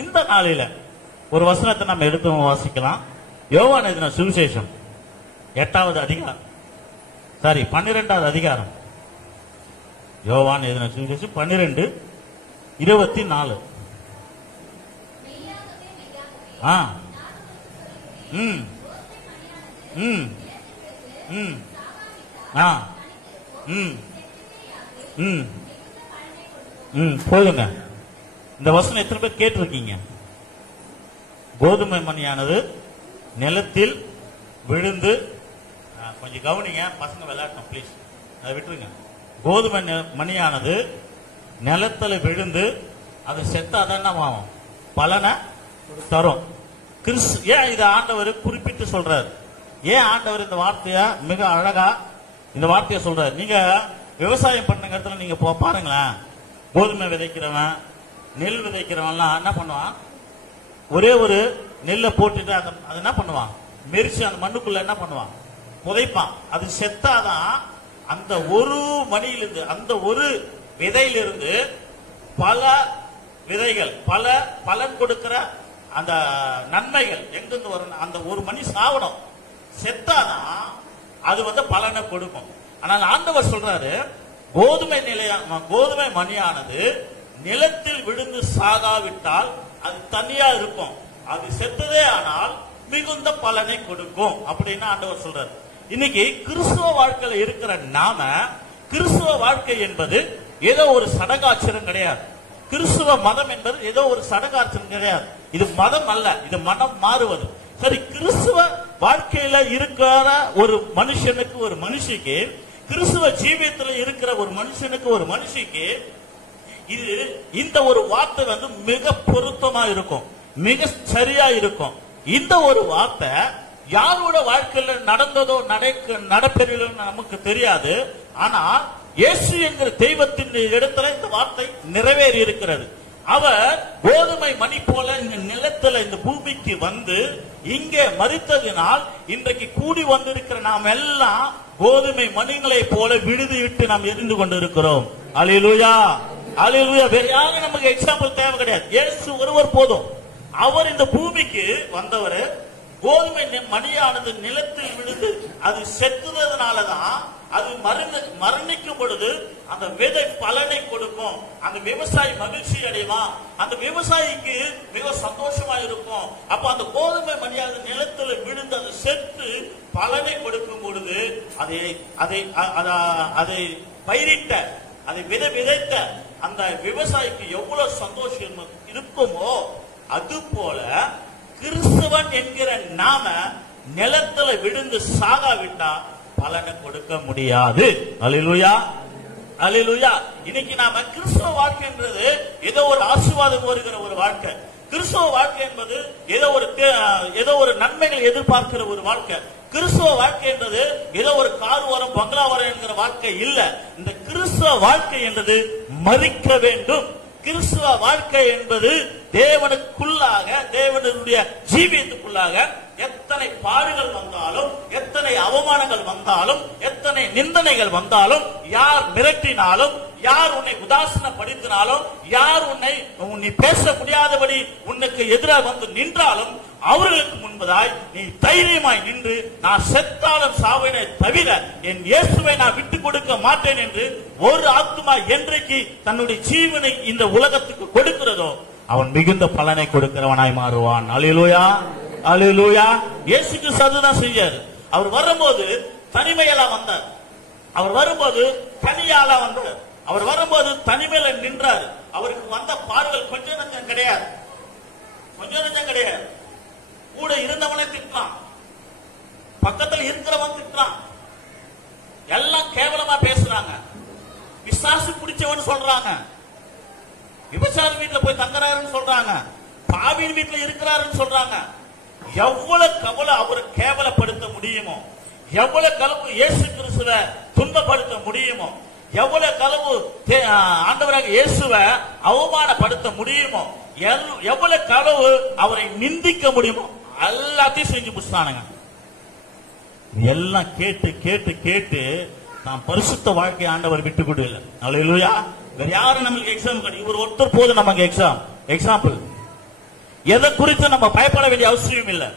இந்த நாளில ஒரு வசனத்தை நம்ம எடுத்து வாசிக்கலாம். யோவான் எழுதின சுவிசேஷம் 8வது அதிகாரம், 12வது அதிகாரம். யோவான் எழுதின சுவிசேஷம் 12:24. போதுங்க. இந்த வசனம் எத்தனை பேர் கேட்டிருக்கீங்க? கோதுமை மணியானது நிலத்தில் விழுந்து, கொஞ்சம் கவனிங்க, பசங்க விளையாடணும் ப்ளீஸ், அதை விட்டுருங்க. கோதுமை மணியானது நிலத்துல விழுந்து அது செத்தாதான் என்ன ஆகும்? பலனை தரும். ஏன் இதை ஆண்டவர் குறிப்பிட்டு சொல்றாரு? ஏன் ஆண்டவர் இந்த வார்த்தைய மிக அழகா இந்த வார்த்தையை சொல்றாரு? நீங்க விவசாயம் பண்ணுங்க இடத்துல நீங்க பாருங்களேன், கோதுமை விதைக்கிறவன், நெல் விதைக்கிறவன்லாம் என்ன பண்ணுவான்? ஒரே ஒரு நெல்லை போட்டுட்டு அது என்ன பண்ணுவான்? மெரிச்சு அந்த மண்ணுக்குள்ள என்ன பண்ணுவான்? புதைப்பான். அது செத்தாதான் அந்த ஒரு மணியிலிருந்து, அந்த ஒரு விதையிலிருந்து பல விதைகள், பல பலன் கொடுக்கிற அந்த நன்மைகள் எங்கிருந்து வரும்? அந்த ஒரு மணி சாவணும், செத்தாதான் அது பலனை கொடுக்கும். ஆனால் ஆண்டவர் சொல்றாரு, கோதுமை மணியானது நிலத்தில் விழுந்து சாகாவிட்டால் அது தனியா இருக்கும், அது செத்ததே ஆனால் மிகுந்த பலனை கொடுக்கும் அப்படின்னு ஆண்டவர் சொல்றாரு. இன்னைக்கு கிறிஸ்துவ வாழ்க்கையில இருக்கிற நாம, கிறிஸ்துவ வாழ்க்கை என்பது ஏதோ ஒரு சடங்காச்சரம் கிடையாது. கிறிஸ்துவ மதம் என்பது ஏதோ ஒரு சடங்காச்சரம் கிடையாது. இது மதம் அல்ல, இது மனம் மாறுவது. சரி, கிறிஸ்துவ வாழ்க்கையில இருக்கிற ஒரு மனுஷனுக்கு, ஒரு மனுஷிக்கு, கிறிஸ்துவ ஜீவியத்தில் இருக்கிற ஒரு மனுஷனுக்கு, ஒரு மனுஷிக்கு இது இந்த ஒரு வார்த்தை மிக பொருத்தமா இருக்கும், மிக சரியா இருக்கும். இந்த ஒரு வார்த்தை யாரோட வாழ்க்கையில நடந்ததோ நடப்பெறலோ நமக்கு தெரியாது. ஆனா இயேசு என்கிற தெய்வத்தின் இடத்துல இந்த வார்த்தை நிறைவேறி இருக்கிறது. அவர் கோதுமை மணி போல இந்த நிலத்துல, இந்த பூமிக்கு வந்து இங்கே மரித்ததினால் இன்றைக்கு கூடி வந்திருக்கிற நாம் எல்லாம் கோதுமை மணிகளை போல விடுதி விட்டு நாம் எரிந்து கொண்டிருக்கிறோம். அல்லேலூயா, அல்லேலூயா. வேற யாரும் நமக்கு எக்ஸாம்பிள் தேவை கிடையாது, இயேசு ஒருவர் போதும். அவர் இந்த பூமிக்கு வந்தவர். கோதுமை மணியானது நிலத்தில் விழுந்து அது செத்துறதுனாலதான் அது மரணிக்கும் பொழுது அந்த விதை பலனை கொடுக்கும். அந்த விவசாயி மகிழ்ச்சி அடைவான், அந்த விவசாயிக்கு மிக சந்தோஷமா இருக்கும். அப்ப அந்த கோதுமை மணியானது நிலத்தில் விழுந்து அது செத்து பலனை கொடுக்கும் பொழுது அதை பயிரிட்ட, அதை விதைத்த அந்த விவசாயிக்கு எவ்வளவு சந்தோஷம் இருக்குமோ, அது போல கிறிஸ்தவன் என்கிற நாம நிலத்துல விழுந்து சாகாவிட்டா பலனை கொடுக்க முடியாது. அல்லேலூயா, அல்லேலூயா. இன்னைக்கு நாம கிறிஸ்தவ வாழ்க்கைன்றது ஏதோ ஒரு ஆசீர்வாதம் வருகிற ஒரு வாழ்க்கை. கிறிஸ்தவ வாழ்க்கை என்பது ஏதோ ஒரு நன்மைகள் எதிர்பார்க்கிற ஒரு வாழ்க்கை. கிறிஸ்தவ வாழ்க்கை என்பது ஏதோ ஒரு கார் வரம், பங்களா வரம் என்கிற வாழ்க்கை இல்ல. இந்த கிறிஸ்தவ வாழ்க்கை என்பது மரிக்க வேண்டும். கிறிஸ்துவ வாழ்க்கை என்பது தேவனுக்குள்ளாக, தேவனுடைய ஜீவியத்துக்குள்ளாக எத்தனை பாடுகள் வந்தாலும், எத்தனை அவமானங்கள் வந்தாலும், எத்தனை நிந்தனைகள் வந்தாலும், யார் மிரட்டினாலும், யார் உன்னை உதாசீனப்படுத்தினாலும், யார் உன்னை பேச முடியாதபடி உனக்கு எதிராக வந்து நின்றாலும், அவர்களுக்கு முன்பதாய் நீ தைரியமாய் நின்று, நான் செத்தாலும் சாவேனே தவிர என் இயேசுவை நான் விட்டுக் கொடுக்க மாட்டேன் என்று ஒரு ஆத்துமா என்றைக்கு தன்னுடைய ஜீவனை இந்த உலகத்துக்கு கொடுக்கிறதோ அவன் மிகுந்த பலனை கொடுக்கிறவனாய் மாறுவான். அல்லேலூயா, அல்லேலூயா. இயேசு கிறிஸ்து அதுதான் செஞ்சாரு. அவர் வரும்போது தனிமையெல்லாம் வந்தார், அவர் வரும்போது தனியால வந்தார், அவர் வரும்போது தனிமையில நின்றார். அவருக்கு வந்த பாடுகள் கொஞ்சம் நஞ்சம் கிடையாது, கொஞ்சம் நஞ்சம் கிடையாது. கூட இருந்தவனை திட்டான், பக்கத்தில் இருக்கிறவன் திட்டான், எல்லாம் கேவலமா பேசுறாங்க, பிசாசு பிடிச்சவன் சொல்றாங்க, விபச்சார வீட்டுல போய் தங்குறாருன்னு சொல்றாங்க, பாவியின் வீட்டுல இருக்கிறாருன்னு சொல்றாங்க. எவ்வளவு கவலை அவரை கேவலப்படுத்த முடியுமோ, எவ்வளவு களவு இயேசு கிறிஸ்துவை துன்பப்படுத்த முடியுமோ, எவ்வளவு களவு ஆண்டவராக இயேசுவை அவமானப்படுத்த முடியுமோ, எவ்வளவு களவு அவரை நிந்திக்க முடியுமோ எல்லாத்தையும் செஞ்சு புடிச்சானுங்க. எல்லாம் கேட்டு கேட்டு கேட்டு நாம் பரிசுத்த வாழ்க்கை ஆண்டவர் விட்டு கொடுக்கல. அல்லேலூயா. வேற யாரும் நமக்கு எக்ஸாம் கிடையாது, இவர் ஒருத்தர் போதும் நமக்கு எக்ஸாம்பிள். எதை குறித்து நம்ம பயப்பட வேண்டிய அவசியம் இல்லை.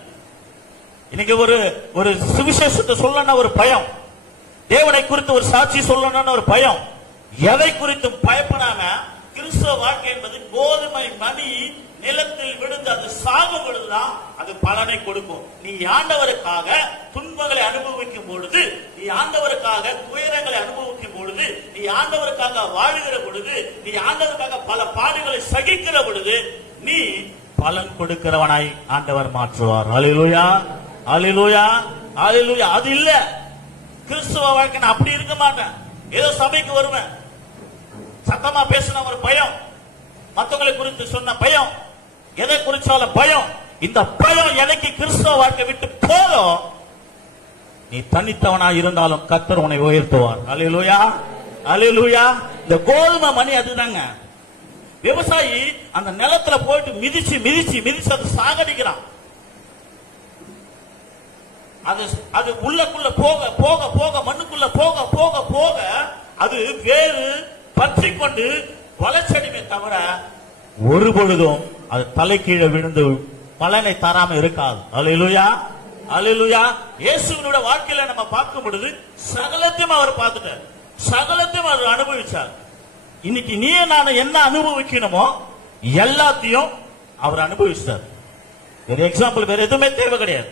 இன்னைக்கு ஒரு சுவிசேஷத்தை சொல்லணும்னா ஒரு பயம், தேவனை குறித்து ஒரு சாட்சி சொல்லணும்னு ஒரு பயம். எதை குறித்தும் பயப்படாம கிறிஸ்தவ வாழ்க்கை என்பது கோதுமை மணி நிலத்தில் விழுந்து அது சாகும் பொழுதுதான் அது பலனை கொடுக்கும். நீ ஆண்டவருக்காக துன்பங்களை அனுபவிக்கும் பொழுது, நீ ஆண்டவருக்காக துயரங்களை அனுபவிக்கும் பொழுது, நீ ஆண்டவருக்காக வாழுகிற பொழுது, நீ ஆண்டவருக்காக பல பாடுகளை சகிக்கிற பொழுது நீ பலன் கொடுக்கிறவனாய் ஆண்டவர் மாற்றுவார். அல்லேலூயா, அல்லேலூயா, அல்லேலூயா. அது இல்ல கிறிஸ்துவ வாழ்க்கை. நான் அப்படி இருக்க மாட்டேன். ஏதோ சபைக்கு வருவேன், சத்தமா பேசின ஒரு பயம், மற்றவங்களை குறித்து சொன்ன பயம், எதை குறிச்சாலும் பயம். இந்த பயம் எனக்கு கிறிஸ்தவ வாழ்க்கை விட்டு போதும். நீ தனித்தவனாய் இருந்தாலும் கர்த்தர் உன்னை உயர்த்துவார். அல்லேலூயா, அல்லேலூயா. இந்த கோதுமை மணி அதுதாங்க. விவசாயி அந்த நிலத்துல போயிட்டு மிதிச்சு மிதிச்சு மிதிச்சு அதை சாகடிக்கிறான். அது உள்ளக்குள்ள போக போக போக மண்ணுக்குள்ள போக போக போக அது வேறு பற்றி கொண்டு வளர்ச்சடிமே தவிர ஒரு பொழுதும் அது தலை கீழே விழுந்து பலனை தராம இருக்காது. அல்லேலூயா, அல்லேலூயா. இயேசுவினுடைய வாழ்க்கையில நம்ம பார்க்கும் பொழுது சகலத்தையும் அவர் பார்த்துட்டார், சகலத்தையும் அவர் அனுபவிச்சார். இன்னைக்கு நீ நான் என்ன அனுபவிக்கணுமோ எல்லாத்தையும் அவர் அனுபவிச்சார். வேற எக்ஸாம்பிள் வேற எதுவுமே தேவை கிடையாது.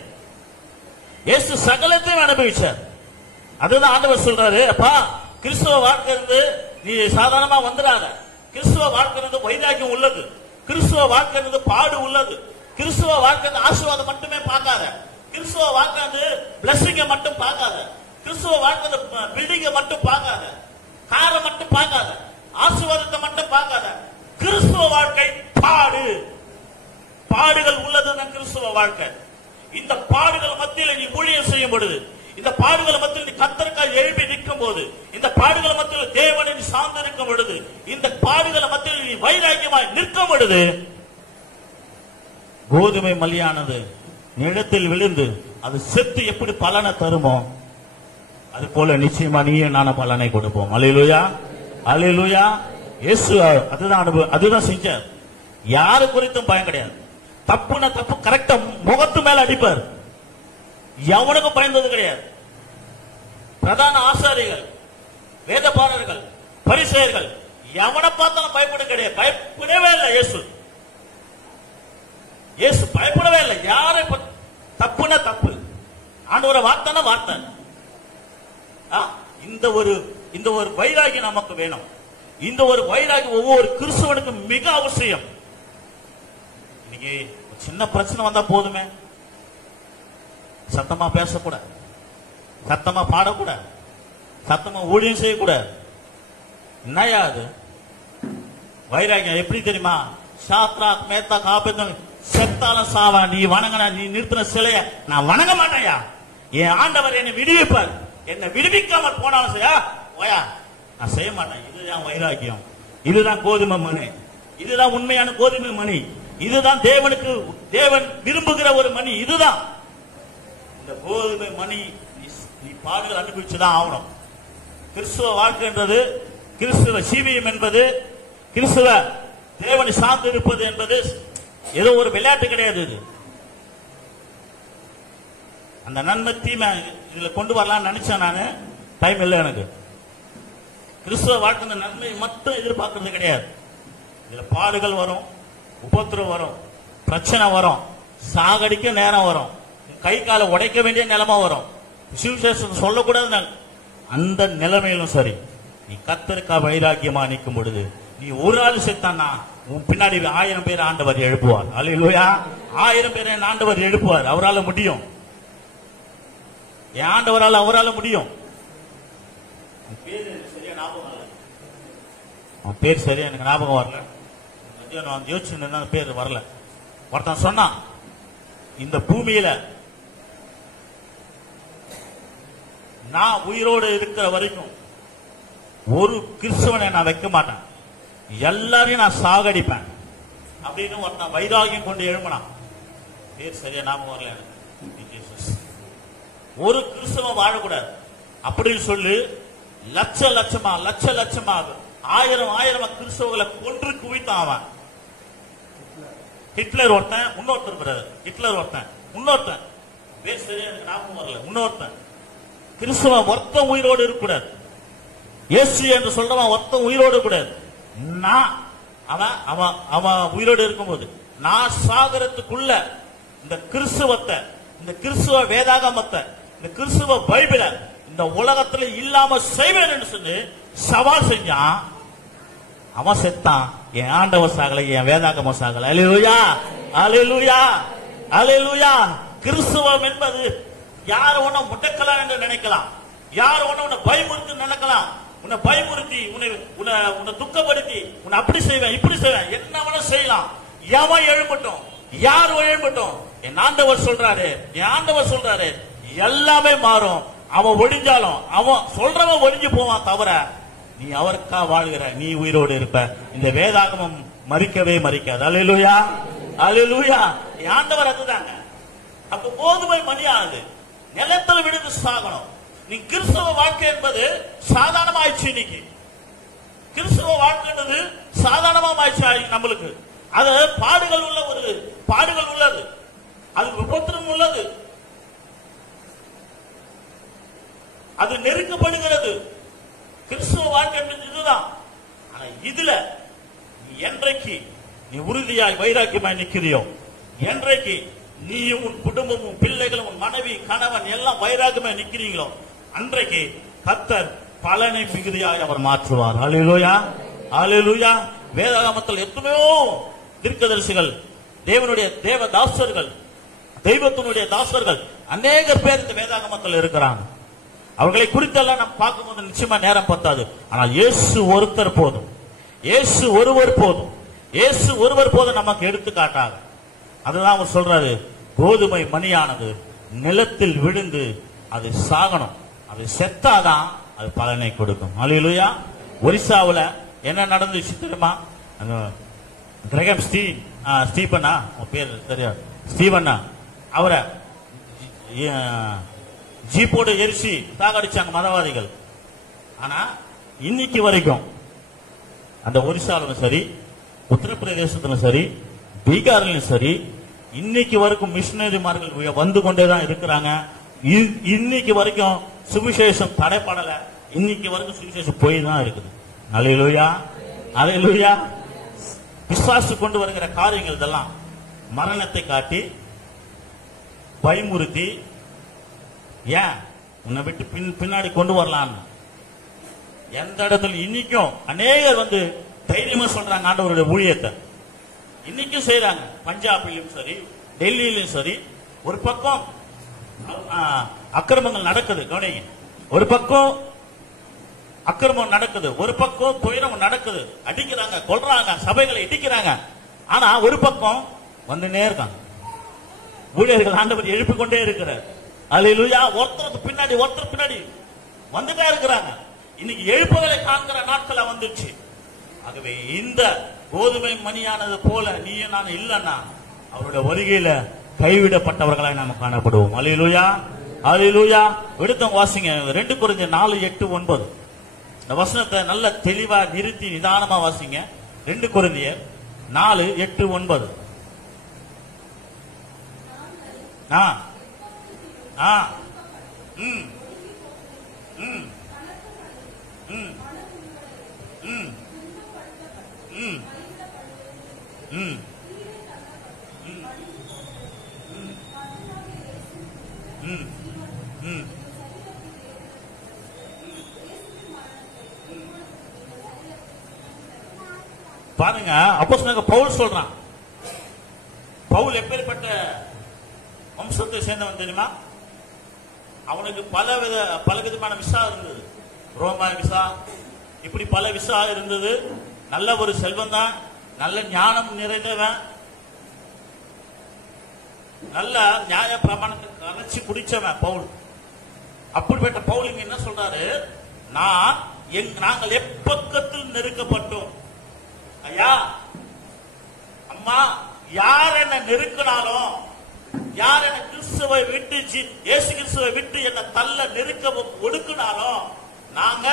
இயேசு சகலத்தையும் அனுபவிச்சார். அதுதான் ஆண்டவர் சொல்றாரு, அப்பா கிறிஸ்துவ வாழ்க்கை இருந்து நீ சாதாரணமா வந்துடாத. கிறிஸ்துவ வாழ்க்கை இருந்து வைராக்கியம் உள்ளது, கிறிஸ்துவ வாழ்க்கை இருந்து பாடு உள்ளது, கிறிஸ்துவ வாழ்க்கை ஆசீர்வாதம் மட்டுமே பார்க்காத, கிறிஸ்துவ வாழ்க்கை பிளஸிங்க மட்டும் பார்க்காத, கிறிஸ்துவ வாழ்க்கை பில்டிங்க மட்டும் பார்க்காத, காரை மட்டும் பார்க்காத, ஆசீர்வாதத்தை மட்டும் பார்க்காத. கிறிஸ்துவ வாழ்க்கை பாடுகள் உள்ளதுதான் கிறிஸ்துவ வாழ்க்கை. இந்த பாடுகள் மத்தியில் நீ ஊழியம் செய்யும் பொழுது, இந்த பாடுகள் மத்தியில் நீ கர்த்தருக்காக எழுப்பி நிற்கும் போது, இந்த பாடுகள் மத்தியில் தேவனை நீ சார்ந்து இருக்கும் பொழுது, இந்த பாடுகள் மத்தியில் நீ வைராக்கியமாய் நிற்கும் பொழுது கோதுமை மலியானது நிலத்தில் விழுந்து அது செத்து எப்படி பலனை தருமோ அது போல நிச்சயமா நீயும் நானும் பலனை கொடுப்போம். அல்லேலூயா, அல்லேலூயா. இயேசு அதுதான் செஞ்சார். யாரு குறித்தும் பயம் கிடையாது. தப்புனா தப்பு கரெக்டா முகத்து மேல அடிப்பார். எவனுக்கும் பயந்தது கிடையாது. பிரதான ஆசாரிகள், வேதபாரர்கள், பரிசேயர்கள் எவனை பார்த்தாலும் பயப்பட கிடையாது. பயப்படவே இல்லை இயேசு. இயேசு பயப்படவே இல்லை. யாரை தப்புனா தப்பு, ஆண்டவரை வார்த்தைனா வார்த்தை. இந்த ஒரு வைராகி நமக்கு வேணும். இந்த ஒரு வைராகி ஒவ்வொரு கிறிஸ்தவனுக்கும் மிக அவசியம். இன்னைக்கு சின்ன பிரச்சனை வந்தா போதுமே, சத்தமா பேசக்கூடாது, சத்தமா பாடக்கூடாது, சத்தமா ஊழியம் செய்யக்கூடாது. என்னையா அது வைராகியம்? எப்படி தெரியுமா? சாத்ராக் மேத்தாக் ஆபேத்நேகோ செத்தாலும் சாவா, நீ வணங்கின நீ நிறுத்தின சிலைய நான் வணங்க மாட்டேயா. என் ஆண்டவர் என்னை விடுவிப்பார், என்னை விடுவிக்காமல் போனாலும் செய்யா ஓயா நான் செய்ய மாட்டேன். இதுதான் வைராக்கியம், இதுதான் கோதுமை மணி, இதுதான் உண்மையான கோதுமை மணி, இதுதான் தேவன் விரும்புகிற ஒரு மணி. இதுதான் இந்த கோதுமை மணி. நீ பாடுகள் அனுபவிச்சுதான் ஆகணும். கிறிஸ்துவ வாழ்க்கைன்றது, கிறிஸ்துவ சீவியம் என்பது, கிறிஸ்துவ தேவனை சார்ந்து இருப்பது என்பது ஏதோ ஒரு விளையாட்டு கிடையாது. இது அந்த நன்மை தீமை இதுல கொண்டு வரலாம்னு நினைச்சேன். நானு டைம் இல்லை எனக்கு. கிறிஸ்துவ வாழ்க்கை நன்மை மட்டும் எதிர்பார்க்கறது கிடையாது. இதுல பாடுகள் வரும், உபத்திரம் வரும், பிரச்சனை வரும், சாகடிக்க நேரம் வரும், கை காலை உடைக்க வேண்டிய நிலைமை வரும். சுவிசேஷம் சொல்லக்கூடாது. அந்த நிலைமையிலும் சரி, நீ கர்த்தருக்கா வைராக்கியமா நிற்கும் பொழுது, நீ ஒரு ஆள் செத்தானா உன் பின்னாடி 1000 பேர் ஆண்டவர் எழுப்புவார். அல்லேலூயா. 1000 பேரை ஆண்டவர் எழுப்புவார். அவரால் முடியும். என் ஆண்டவரால் அவரால் முடியும். அவன் பேர் சரியா எனக்கு ஞாபகம் வரல. யோசிச்சு பேர் வரல. ஒருத்தன் சொன்னான், இந்த பூமியில நான் உயிரோடு இருக்கிற வரைக்கும் ஒரு கிறிஸ்தவனை நான் வைக்க மாட்டேன், எல்லாரையும் நான் சாகடிப்பேன் அப்படின்னு ஒருத்தன் வைராகியம் கொண்டு எழுப்பினான். பேர் சரியா ஞாபகம் வரல எனக்கு. ஒரு கிறிஸ்தவன் வாழக்கூடாது அப்படின்னு சொல்லி லட்ச லட்சமாக 1000 கிறிஸ்தவர்களை கொன்று குவித்தான் அவன். ஹிட்லர் ஒருத்தன், இன்னொருத்தர் பிரதர். ஹிட்லர் ஒருத்தன், இன்னொருத்தன், பேர் சரியா எனக்கு ஞாபகம் வரல, இன்னொருத்தன். கிறிஸ்துவன் ஒருத்தன் உயிரோடு இருக்கக்கூடாது. இயேசு என்று சொல்றவன் ஒருத்தன் உயிரோடு கூடாது. நான் அவன் உயிரோடு இருக்கும்போது நான் சாகரத்துக்குள்ள இந்த கிறிஸ்துவத்தை, இந்த கிறிஸ்துவ வேதாகமத்தை, இந்த கிறிஸ்துவ பைபிளை இந்த உலகத்துல இல்லாம செய்வேன் என்று சொல்லி சவால் செஞ்சான். அவன் செத்தான். என் ஆண்டவர் சாகல, என் வேதாகம சாகல. அல்லேலூயா, அல்லேலூயா, அல்லேலூயா. கிறிஸ்துவம் என்பது யார் ஒன்ன முடக்கலாம் என்று நினைக்கலாம், யார் ஒன்ன உன்னை பயமுறுத்தி நினைக்கலாம், உன்னை பயமுறுத்தி உன்னை துக்கப்படுத்தி உன்னை அப்படி செய்வேன் இப்படி செய்வேன் என்ன வேணா செய்யலாம். எவன் எழும்பட்டும், யார் எழும்பட்டும், என் ஆண்டவர் சொல்றாரு, என் ஆண்டவர் சொல்றாரு, எல்லாமே மாறும். அவன் ஒழிஞ்சாலும் அவன் சொல்றவன் ஒழிஞ்சு போவான், தவிர நீ அவருக்கா வாழ்கிற, நீ உயிரோடு இருப்ப. இந்த வேதாகமம் மறிக்கவே மறிக்காது. அல்லேலூயா, அல்லேலூயா. என் ஆண்டவர் அதுதாங்க. அப்ப கோதுமை மணியானது நிலத்தில் விழுந்து சாகணும். நீ கிறிஸ்தவ வாழ்க்கை என்பது சாதாரணமாயிடுச்சு. இன்னைக்கு கிறிஸ்தவ வாழ்க்கைன்றது சாதாரணமாயிடுச்சு நம்மளுக்கு. அது பாடுகள் உள்ள ஒரு பாடுகள் உள்ளது, அது விபத்திரம் உள்ளது, அது நெருக்கப்படுகிறது. கிறிஸ்தவ வாழ்க்கை என்பது இதுதான். ஆனா இதுல நீ என்றைக்கு நீ உறுதியாய் வைராக்கியமாய் நிற்கிறியோ, என்றைக்கு நீயும் உன் குடும்பமும் பிள்ளைகளும் உன் மனைவி கணவன் எல்லாம் வைராக்கியமாய் நிற்கிறீங்களோ, அன்றைக்கு கர்த்தர் பலனை மிகுதியாய் அவர் மாற்றுவார். அல்லேலூயா, அல்லேலூயா. வேதாகமத்தில் எத்தனையோ தீர்க்கதரிசிகள், தேவனுடைய தேவ தாசர்கள், தெய்வத்தினுடைய தாசர்கள் அநேகர் பேர் இந்த வேதாகமத்தில் இருக்கிறாங்க. அவர்களை குறித்தெல்லாம் நாம் பார்க்கும்போது நிச்சயமா நேரம் பத்தாது. ஆனால் இயேசு ஒருத்தர் போதும், இயேசு ஒருவர் போதும், இயேசு ஒருவர் போதும் நமக்கு எடுத்துக்காட்டாக. அதுதான் அவர் சொல்றாரு, கோதுமை மணியானது நிலத்தில் விழுந்து அது சாகணும், அது செத்தாதான் அது பலனை கொடுக்கும். அல்லேலூயா. ஒரிசாவில் என்ன நடந்துச்சு தெரியுமா? கிரகம் ஸ்டீபனா பேர் தெரியாது, ஸ்டீவனா, அவரை ஜீப்போடு எரிசி சாகடிச்சாங்க மதவாதிகள். ஆனா இன்னைக்கு வரைக்கும் அந்த ஒரிசாவிலும் சரி, உத்தரப்பிரதேசத்திலும் சரி, பீகாரிலும் சரி, இன்னைக்கு வரைக்கும் மிஷினரிமார்கள் வந்து கொண்டேதான் இருக்கிறாங்க. இன்னைக்கு வரைக்கும் சுவிசேஷம் தடைப்படல, இன்னைக்கு வரைக்கும் சுவிசேஷம் போய் தான் இருக்குது. அல்லேலூயா, அல்லேலூயா. பிசாசு கொண்டு வருகிற காரியங்கள் இதெல்லாம் மரணத்தை காட்டி பயமுறுத்தி, ஏன் உன்னை விட்டு பின்னாடி கொண்டு வரலாம். எந்த இடத்துல இன்னைக்கும் அநேகர் வந்து தைரியமா சொல்றாங்க ஆண்டவருடைய ஊழியத்தை, இன்னைக்கும் செய்யறாங்க. பஞ்சாபிலும் சரி, டெல்லியிலும் சரி, ஒரு பக்கம் அக்கிரமங்கள் நடக்குது, கவனிங்க. ஒரு பக்கம் அக்கிரமம் நடக்குது, ஒரு பக்கம் துயரம் நடக்குது, அடிக்கிறாங்க, கொல்றாங்க, சபைகளை இடிக்கிறாங்க. ஆனா ஒரு பக்கம் வந்துட்டே இருக்காங்க ஊழியர்கள், ஆண்டவர் எழுப்பிக் கொண்டே இருக்கிறார். அல்லேலூயா. ஒருத்தருக்கு பின்னாடி ஒருத்தர் பின்னாடி வந்துட்டே இருக்கிறாங்க. இன்னைக்கு எழுப்புதலை காண்கிற நாட்கள் வந்துச்சு. ஆகவே இந்த கோதுமை மணியானது போல நீயும் நான் இல்லன்னா அவருடைய வருகையில கைவிடப்பட்டவர்களாய் நாம் காணப்படுவோம். அல்லேலூயா, அல்லேலூயா. எடுத்தவங்க வாசிங்க 2 கொரிந்தியர் 4:8-9. இந்த வசனத்தை நல்ல தெளிவா நிறுத்தி நிதானமா வாசிங்க. 2 கொரிந்தியர் 4:8-9. பாருங்க, அப்போஸ்தலனாகிய பவுல் சொல்றான். பவுல் எப்பேற்பட்ட வம்சத்தை சேர்ந்தவன் தெரியுமா? அவனுக்கு பல விதமான விசா இருந்தது. ரோமா விசா, இப்படி பல விசா இருந்தது. நல்ல ஒரு செல்வம் தான், நல்ல ஞானம் நிறைந்தவன், நல்ல நியாய பிரமாணத்தை கரைச்சி குடிச்சவன் பவுல். அப்படிப்பட்ட பவுல் என்ன சொல்றாரு? நாங்கள் எப்பக்கத்தில் நெருக்கப்பட்டோம். ஐயா, அம்மா, யார் என்ன நெருக்கினாலும், யார் என்ன கிறிஸ்துவை விட்டு, இயேசு கிறிஸ்துவை விட்டு என்ன தள்ள நெருக்க ஒடுக்கினாலும் நாங்க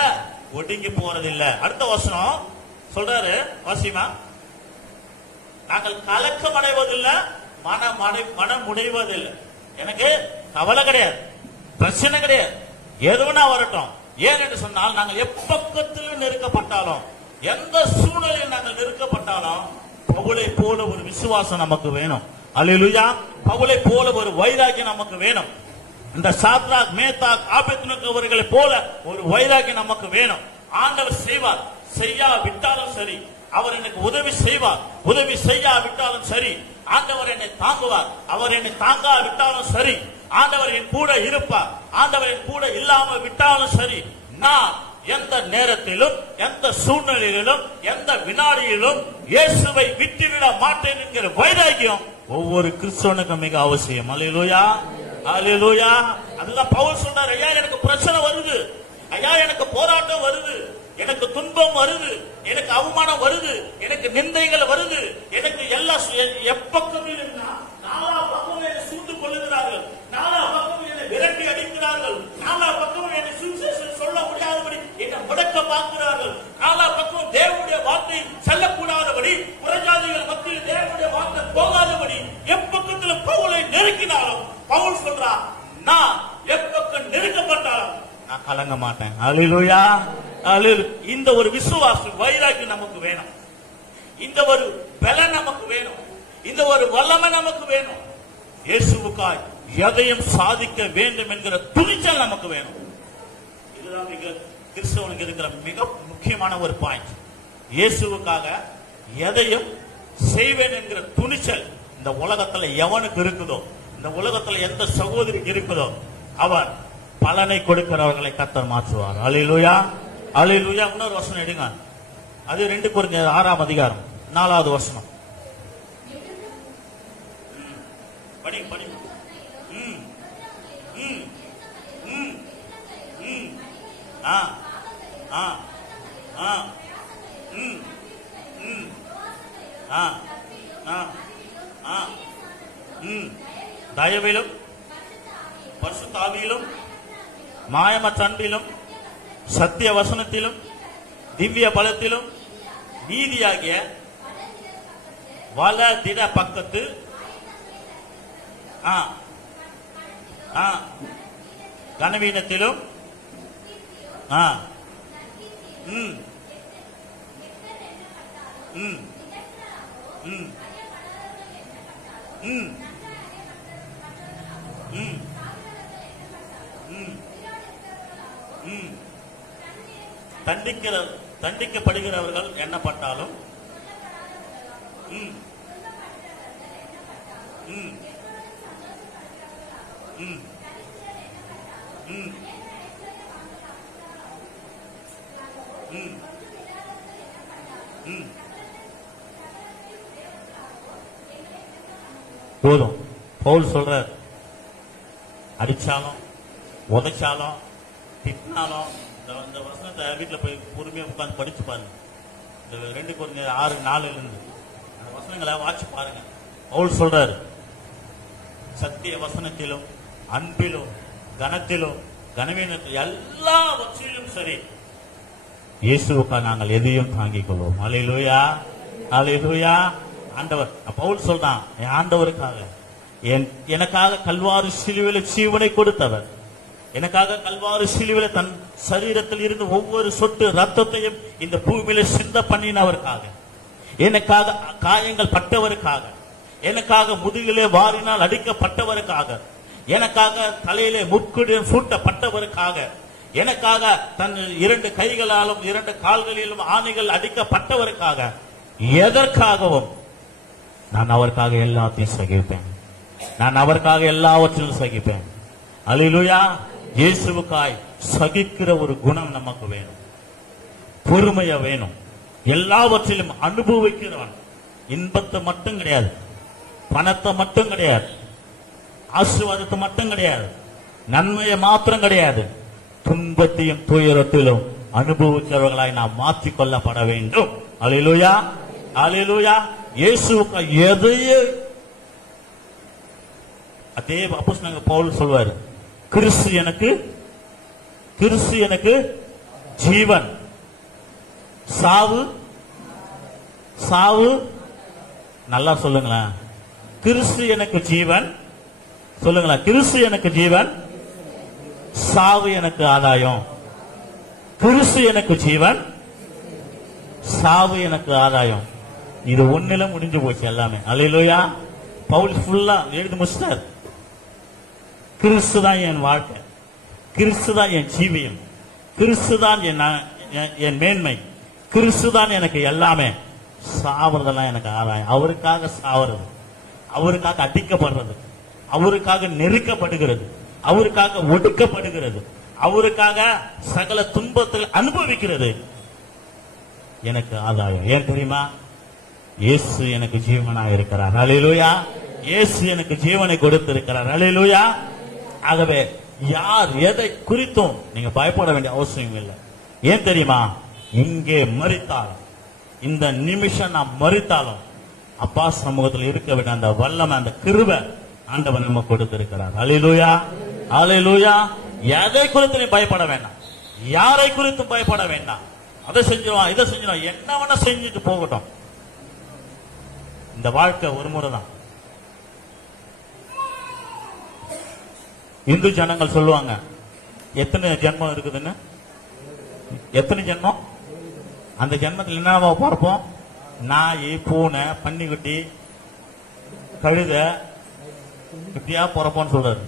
ஒடுங்கி போறதில்லை. அடுத்த வசனம் சொல்றாரு, வாசிமா. நாங்கள் கலக்கம் அடைவதில்லை, மனமுடைவதில்லை. எனக்கு கவலை கிடையாது, பிரச்சனை கிடையாது, எதுவுனா வரட்டும். ஏன் என்று சொன்னால் நாங்கள் எப்பக்கத்திலும் நெருக்கப்பட்டாலும், எந்த சூழ்நிலையில் நாங்கள் நெருக்கப்பட்டாலும், பவுலை போல ஒரு விசுவாசம் நமக்கு வேணும். அல்லேலூயா. பவுலை போல ஒரு வைராக்கியம் நமக்கு வேணும். இந்த சாத்ராக், மேத்தாக், ஆபேத்நேகோ அவர்களை போல ஒரு வைராக்கியம் நமக்கு வேணும். ஆண்டவர் செய்வார், செய்யாவிட்டாலும் சரி. அவர் எனக்கு உதவி செய்வார், உதவி செய்யாவிட்டாலும் சரி. ஆண்டவர் என்னை தாங்குவார், அவர் என்னை தாங்காவிட்டாலும் சரி. ஆண்டவர் என் கூட இருப்பார், ஆண்டவர் என் கூட இல்லாமல் விட்டாலும் சரி. நான் எந்த நேரத்திலும், எந்த சூழ்நிலையிலும், எந்த வினாடியிலும் இயேசுவை விட்டுவிட மாட்டேன் என்கிற வைராக்கியம் ஒவ்வொரு கிறிஸ்தவனுக்கும் மிக அவசியம். அல்லேலூயா, அல்லேலூயா. அதுதான் பவுல் சொல்றார், ஐயா எனக்கு பிரச்சனை வருது, ஐயா எனக்கு போராட்டம் வருது, எனக்கு துன்பம் வருது, எனக்கு அவமானம் வருது, எனக்கு நிந்தைகள் வருது, எனக்கு எல்லாம் எப்பக்கம் நாலா பக்கம் என்னை சூழ்ந்து கொள்ளுகிறார்கள், நாலா பக்கம் என்னை விரட்டி அடிக்கிறார்கள், நாலா பக்கம் என்னை சுவிசேஷம் சொல்ல முடியாதபடி என்னை முடக்க பார்க்கிறார்கள், நாலா பக்கம் தேவனுடைய வார்த்தை செல்லக்கூடாதபடி, புறஜாதிகள் மத்தியில் தேவனுடைய வார்த்தை போகாதபடி எப்பக்கத்தில் பவுலை நெருக்கினாலும் பவுல் சொல்றா, நான் எப்பக்கம் நெருக்கப்பட்டாலும் நான் கலங்க மாட்டேன். அல்லேலூயா. இந்த ஒரு விசுவாசம், வைராக்கியம் நமக்கு வேணும். இந்த ஒரு பலம் நமக்கு வேணும். இந்த ஒரு வல்லமை நமக்கு வேணும். இயேசுவுக்காய் எதையும் சாதிக்க வேண்டும் என்கிற துணிச்சல் நமக்கு வேணும். இதுதான் கிறிஸ்தவனுக்கு இருக்கிற மிக முக்கியமான ஒரு பாயிண்ட். இயேசுவுக்காக எதையும் செய்வேன் என்கிற துணிச்சல் இந்த உலகத்துல எவனுக்கு இருக்குதோ, இந்த உலகத்துல எந்த சகோதரிக்கு இருக்குதோ, அவன் பலனை கொடுக்கிறவர்களை கர்த்தர் மாற்றுவார். அல்லேலூயா, அல்லேலூயா. இன்னொரு வசனம் எடுங்க, அது 2 கொரிந்தியர் 6ஆம் அதிகாரம் 4வது வசனம். படி படி. தயவிலும் பரிசுத்த ஆவியிலும் மாயமற்ற அன்பிலும் சத்திய வசனத்திலும் திவ்ய பலத்திலும் நீதியாகிய வலதிட பக்கத்து கனவீனத்திலும் தண்டிக்கப்படுகிறவர்கள் எண்ணப்பட்டாலும் போதும். பவுல் சொல்றார், அடிச்சாலும் உதைச்சாலும் திட்டினாலும், இந்த வசனத்தை வீட்டுல போய் பொறுமையா உட்கார்ந்து படிச்சு பாருங்க. இந்த 2 கொரிந்தியர் 6:4 அந்த வசனங்களை வாட்சி பாருங்க. பவுல் சொல்றாரு, சத்திய வசனத்திலும் அன்பிலும் கனத்திலும் கனவீனத்திலும் எல்லாவற்றிலும் சரி இயேசுவுக்காக நாங்கள் எதையும் தாங்கிக் கொள்வோம். அல்லேலூயா, அல்லேலூயா. ஆண்டவர் பவுல் சொல்றான், என் ஆண்டவருக்காக, எனக்காக கல்வாரி சிலுவையில ஜீவனை கொடுத்தவர், எனக்காக கல்வாரி சிலுவையில தன் சரீரத்தில் இருந்து ஒவ்வொரு சொட்டு ரத்தத்தையும் இந்த பூமியில சிந்த பண்ணினவருக்காக, எனக்காக காயங்கள் பட்டவருக்காக, எனக்காக முதுகிலே வாரினால் அடிக்கப்பட்டவருக்காக, எனக்காக தலையிலே முட்குடன் சூட்டப்பட்டவருக்காக, எனக்காக தன் 2 கைகளாலும் 2 கால்களிலும் ஆணைகள் அடிக்கப்பட்டவருக்காக, எதற்காகவும் நான் அவருக்காக எல்லாத்தையும் சகிப்பேன், நான் அவருக்காக எல்லாவற்றிலும் சகிப்பேன். அல்லேலூயா. இயேசுவுக்காய் சகிக்கிற ஒரு குணம் நமக்கு வேணும், பொறுமைய வேணும், எல்லாவற்றிலும் அனுபவிக்கிறவன். இன்பத்தை மட்டும் கிடையாது, பணத்தை மட்டும் கிடையாது, ஆசீர்வாதத்தை மட்டும் கிடையாது, நன்மையை மாத்திரம் கிடையாது, துன்பத்தையும் துயரத்திலும் அனுபவிக்கிறவர்களாய் நாம் மாற்றிக் கொள்ளப்பட வேண்டும். அல்லேலூயா, அல்லேலூயா. இயேசுவுக்கு எதையே அதே அப்போஸ்தலனாகிய பவுல் சொல்வாரு, கிறிஸ்து எனக்கு ஜீவன், சாவு நல்லா சொல்லுங்களேன். கிறிஸ்து எனக்கு ஜீவன். சொல்லுங்களேன். கிறிஸ்து எனக்கு ஜீவன், சாவு எனக்கு ஆதாயம். கிறிஸ்து எனக்கு ஜீவன், சாவு எனக்கு ஆதாயம். இது ஒண்ணுல முடிஞ்சு போச்சு எல்லாமே. அல்லேலூயா. பவுல் ஃபுல்லா எழுதி முடிச்சிட்டார். கிறிஸ்து தான் என் வாழ்க்கை, கிறிஸ்து தான் என் ஜீவியம், கிறிஸ்து தான் என் மேன்மை, கிறிஸ்து தான் எனக்கு எல்லாமே. சாவறதெல்லாம் எனக்கு ஆதாயம். அவருக்காக சாவறது, அவருக்காக அடிக்கப்படுறது, அவருக்காக நெருக்கப்படுகிறது, அவருக்காக ஒடுக்கப்படுகிறது, அவருக்காக சகல துன்பத்தில் அனுபவிக்கிறது எனக்கு ஆதாயம். ஏன் தெரியுமா? இயேசு எனக்கு ஜீவனாக இருக்கிறார். அல்லேலூயா. இயேசு எனக்கு ஜீவனை கொடுத்திருக்கிறார். அல்லேலூயா. ஆகவே யார் எதை குறித்தும் நீங்க பயப்பட வேண்டிய அவசியம் இல்லை. ஏன் தெரியுமா? இங்கே மரித்தாலும், இந்த நிமிஷம் நாம் மரித்தாலும் அப்பா சமூகத்தில் இருக்க வேண்டிய அந்த வல்லமை, அந்த கிருபை ஆண்டவர் நமக்கு கொடுத்திருக்கிறார். அல்லேலூயா. அல்லேலூயா. எதை குறித்து நீ பயப்பட வேண்டாம், யாரை குறித்தும் பயப்பட வேண்டாம். அதை செஞ்சிருவான், இதை செஞ்சிருவான், என்ன வேணா செஞ்சுட்டு போகட்டும். இந்த வாழ்க்கை ஒரு முறை தான். இந்து ஜனங்கள் சொல்லுவாங்க, எத்தனை ஜென்மம் இருக்குதுன்னு. எத்தனை ஜென்மம்? அந்த ஜென்மத்தில் என்ன பார்ப்போம்? நாய், பூனை, பன்னிக்குட்டி, கழுத, இப்படியா பிறப்போன்னு சொல்றாரு.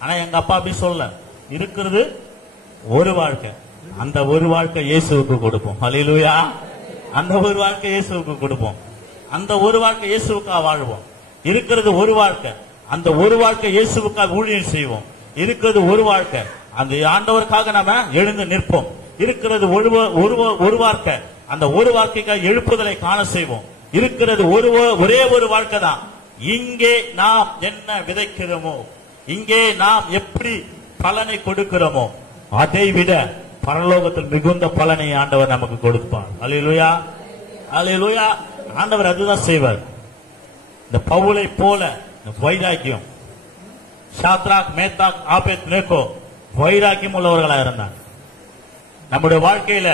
ஆனா எங்க அப்பா அப்படி சொல்ல, இருக்கிறது ஒரு வாழ்க்கை. அந்த ஒரு வாழ்க்கை இயேசுவுக்கு கொடுப்போம். அல்லேலூயா. அந்த ஒரு வாழ்க்கை இயேசுவுக்கு கொடுப்போம். அந்த ஒரு வாழ்க்கை இயேசுவுக்காக வாழ்வோம். இருக்கிறது ஒரு வாழ்க்கை, அந்த ஒரு வாழ்க்கை இயேசுவுக்காக ஊழியம் செய்வோம். இருக்கிறது ஒரு வாழ்க்கை, அந்த ஆண்டவருக்காக நாம எழுந்து நிற்போம். இருக்கிறது ஒரு வாழ்க்கை, அந்த ஒரு வாழ்க்கைக்காக எழுப்புதலை காண செய்வோம். இருக்கிறது ஒரே ஒரு வாழ்க்கை தான். இங்கே நாம் என்ன விதைக்கிறோமோ, இங்கே நாம் எப்படி பலனை கொடுக்கிறோமோ, அதை விட பரலோகத்தில் மிகுந்த பலனை ஆண்டவர் நமக்கு கொடுப்பார். அல்லேலூயா. அல்லேலூயா. ஆண்டவர் அதுதான் செய்வார். இந்த பவுலை போல வைராக்கியம், சாத்ராக், மேத்தாக், ஆபேத் நேகோ வைராக்கியம் உள்ளவர்களா இருந்தாங்க. நம்முடைய வாழ்க்கையில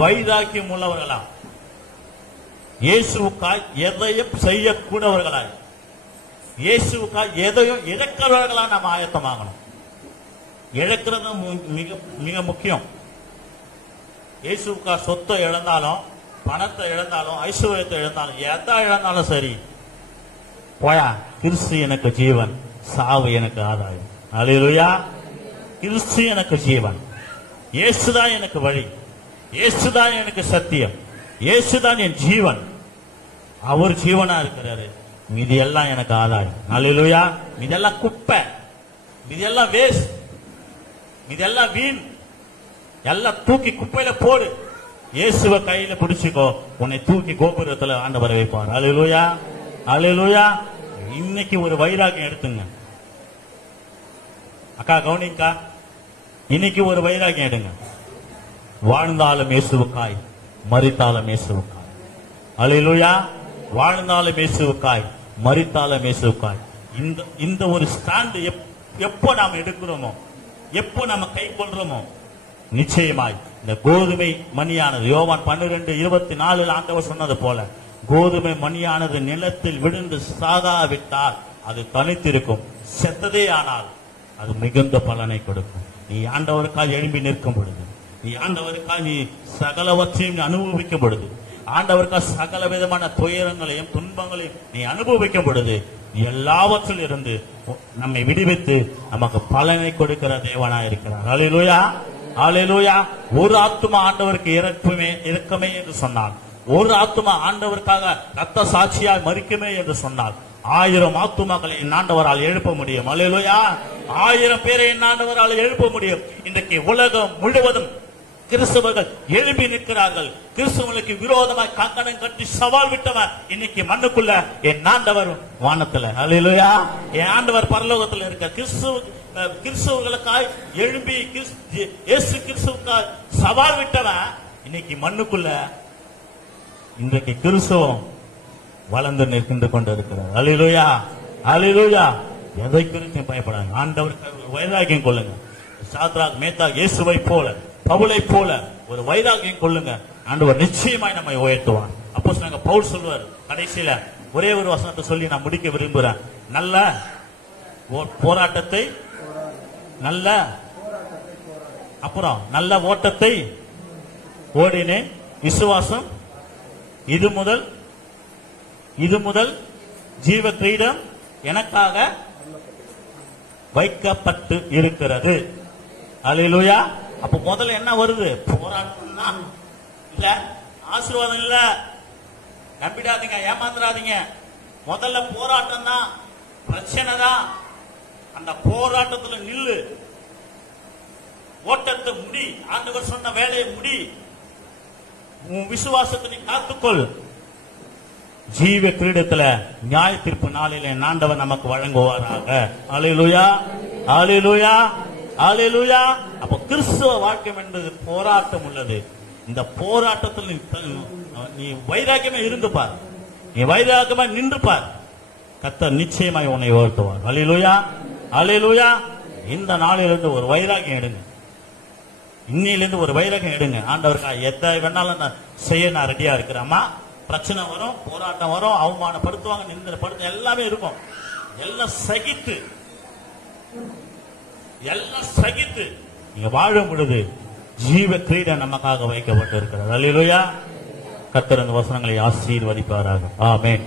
வைராக்கியம் உள்ளவர்களா, இயேசுவுக்காய் எதையும் செய்யக்கூடவர்களாய், இயேசுவுக்காய் எதையும் இழக்கிறவர்களா நாம் ஆயத்தமாகணும். இழக்கிறது மிக முக்கியம். இயேசுவுக்காய் சொத்தை இழந்தாலும், பணத்தை இழந்தாலும், ஐஸ்வர்யத்தை இழந்தாலும், எதை இழந்தாலும் சரி, போயா, கிறிஸ்து எனக்கு ஜீவன், சாவு எனக்கு ஆதாயம். அல்லேலூயா. கிறிஸ்து எனக்கு ஜீவன், இயேசுதான் எனக்கு வழி, இயேசுதான் எனக்கு சத்தியம், இயேசுதான் என் ஜீவன். அவர் ஜீவனா இருக்கிறாரு. மீதி எல்லாம் எனக்கு ஆதாயம். அல்லேலூயா. மீதெல்லாம் குப்பை, மீதெல்லாம் வேஸ்ட், மீதெல்லாம் வீண். எல்லாம் தூக்கி குப்பையில போடு. இயேசுவை கையில பிடிச்சுக்கோ, உன்னை தூக்கி கோபுரத்துல ஆண்டவரை வைப்பார். அல்லேலூயா. அல்லேலூயா. இன்னைக்கு ஒரு வைராக்கியம் எடுத்துங்க. அக்கா கவுனிங்கா, இன்னைக்கு ஒரு வைராக்கியம் எடுங்க. வாழ்ந்தாலும் இயேசுவுக்காய், மரித்தாலும் இயேசுவுக்காய். அல்லேலூயா. வாழ்ந்தாலும் இயேசுவுக்காய், மரித்தாலும் இயேசுவுக்காய். இந்த ஒரு ஸ்டாண்ட் எப்போ நாம் எடுக்கிறோமோ, எப்போ நம்ம கை கொள்றோமோ, நிச்சயமாய் இந்த கோதுமை மணியானது, யோவான் 12:24 ஆண்டவர் சொன்னது போல, கோதுமை மணியானது நிலத்தில் விழுந்து சாகாவிட்டால் அது தனித்திருக்கும், செத்ததே ஆனால் அது மிகுந்த பலனை கொடுக்கும். நீ ஆண்டவருக்காக எழும்பி நிற்கும் பொழுது, நீ ஆண்டவருக்காக நீ சகலவற்றையும் அனுபவிக்கும் பொழுது, ஆண்டவருக்காக சகல விதமான துயரங்களையும் துன்பங்களையும் நீ அனுபவிக்கும் பொழுது, எல்லாவற்றில் இருந்து நம்மை விடுவித்து நமக்கு பலனை கொடுக்கிற தேவனா இருக்கிறார். அல்லேலூயா. அல்லேலூயா. ஒரு ஆத்துமா ஆண்டவருக்கு இறக்கமே என்று சொன்னார். ஒரு ஆத்துமா ஆண்டவருக்காக ரத்த சாட்சியாய் மரிக்குமே என்று சொன்னார். 1000 ஆத்துமாக்களை என் ஆண்டவரால் எழுப்ப முடியும். அல்லேலூயா. 1000 பேரை என் ஆண்டவரால் எழுப்ப முடியும். இன்றைக்கு உலகம் முழுவதும் கிறிஸ்தவர்கள் எழுப்பி நிற்கிறார்கள். கிறிஸ்தவர்களுக்கு விரோதமாய் கங்கணம் கட்டி சவால் விட்டவன் இன்னைக்கு மண்ணுக்குள்ள என் ஆண்டவர் வானத்துல. அல்லேலூயா. என் ஆண்டவர் பரலோகத்தில் இருக்க கிறிஸ்தவர்களுக்காய் எழுப்பி இயேசு கிறிஸ்துவுக்காய் சவால் விட்டவன் இன்னைக்கு மண்ணுக்குள்ள இன்றைக்கு கிறிஸ்தவம் வளர்ந்து நிற்கின்ற கொண்டு இருக்கிறார். அல்லேலூயா. அல்லேலூயா. எதை குறித்தும் பயப்படாங்க. ஆண்டவருக்கு வைராக்கியம் கொள்ளுங்க. சாத்ராக், மேத்தாக், இயேசுவை போல, பவுலை போல ஒரு வைராகியம் கொள்ளுங்க, ஆண்டவர் நிச்சயமாய் நம்மை உயர்த்துவார். அப்போஸ்தலனாகிய பவுல் சொல்வார் கடைசியில ஒரே ஒரு வசனத்தை சொல்லி நான் முடிக்க விரும்புறேன். நல்ல போராட்டத்தை, நல்ல அப்புறம் நல்ல ஓட்டத்தை ஓடினேன், விசுவாசம் இது முதல் ஜீவ கிரீடம் எனக்காக வைக்கப்பட்டு இருக்கிறது. அல்லேலூயா. அப்ப முதல்ல என்ன வருது? போராட்டம் தான். இல்ல ஆசீர்வாதம் இல்ல. நம்பிடாதீங்க, ஏமாந்துடாதீங்க. முதல்ல போராட்டம் தான், பிரச்சனை தான். அந்த போராட்டத்துல நில்லு, ஓட்டத்தை முடி, ஆண்டவர் சொன்ன வேலையை முடி, உன் விசுவாசத்தை நீ காத்துக்கொள். ஜீவ கிரீடத்துல நியாய தீர்ப்பு நாளிலே ஆண்டவர் நமக்கு வழங்குவாராக. அல்லேலூயா, அல்லேலூயா, அல்லேலூயா. அப்ப கிறிஸ்துவ வாழ்க்கை என்பது போராட்டம் உள்ளது. இந்த போராட்டத்தில் நீ வைராக்கியமா இருந்து பார், நீ வைராக்கியமா நின்று பார், கர்த்தர் நிச்சயமாய் உன்னை உயர்த்துவார். அல்லேலூயா, அல்லேலூயா. இந்த நாளிலிருந்து ஒரு வைராக்கியம் எடுங்க, இன்னிலிருந்து ஒரு வைராக்கியம் எடுங்க. ஆண்டவருக்கா எதை வேணாலும் நான் செய்ய நான் ரெடியா இருக்கிறேம்மா. பிரச்சனை வரும், போராட்டம் வரும், அவமானப்படுத்துவாங்க, நிந்தப்படுத்த எல்லாமே இருக்கும். எல்லாம் சகித்து நீங்க வாழும் பொழுது ஜீவ கிரீடம் நமக்காக வைக்கப்பட்டு இருக்கிறது. அல்லேலூயா. கர்த்தர் அந்த வசனங்களை ஆசீர்வதிப்பாராக. ஆமென்.